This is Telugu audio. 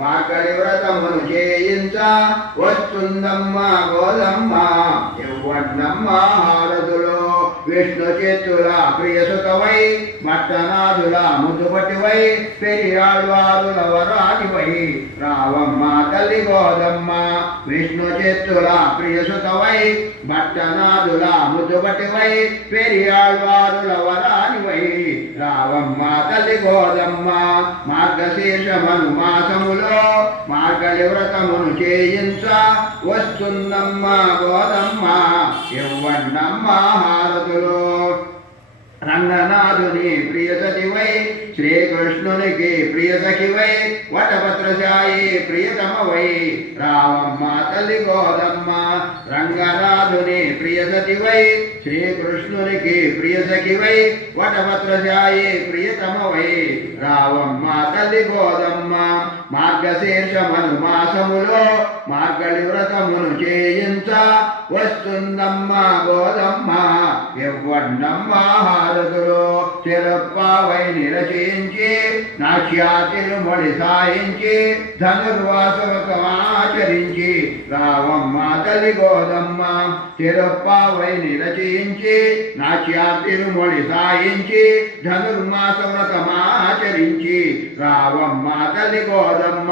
మార్గళి వ్రతమును చేయించ వస్తుందమ్మ గోదమ్మ ఎవ్వన్నమ్మ హారతులో విష్ణు చేతుల ప్రియసుతవై మట్టనాథుల ముదుపటివై పెరియాళ్వారుల వరాటివై రావమ్మ తల్లి గోదమ్మ విష్ణు చేతుల ప్రియసుతవై మట్టనాథుల ముదుపటివై పెరియాళ్వారుల వరానివై రావమ్మ తల్లి గోదమ్మ మార్గశీర్షమను మాసములో మార్గళి వ్రతమును చేయించ వస్తుందమ్మ గోదమ్మ ఎవ్వన్నమ్మ హారతులో రంగనాథుని ప్రియసతివై శ్రీకృష్ణునికి ప్రియసఖివై వటపత్రశాయి ప్రియతమవై రావమ్మ తల్లి గోదమ్మ రంగనాథుని ప్రియసతివై శ్రీకృష్ణునికి ప్రియసఖివై వటపత్రశాయి ప్రియతమవై రావమ్మ తల్లి గోదమ్మ మార్గశీర్షమను మాసములో మార్గళి వ్రతమును చేయించ వస్తుందమ్మ గోదమ్మ ఎవ్వన్నమ్మ హారతులో చెరప్పావై నిరచించి నాట్యాతిరుమడి సాయించి ధనుర్వాసవకమాచరించి రావమ్మ తల్లి గోదమ్మ చెరప్పావై నిరచించి నాట్యాతిరుమడి సాయించి ధనుర్మాసవ్రతమాచరించి రావమ్మ తల్లి గోదమ్మ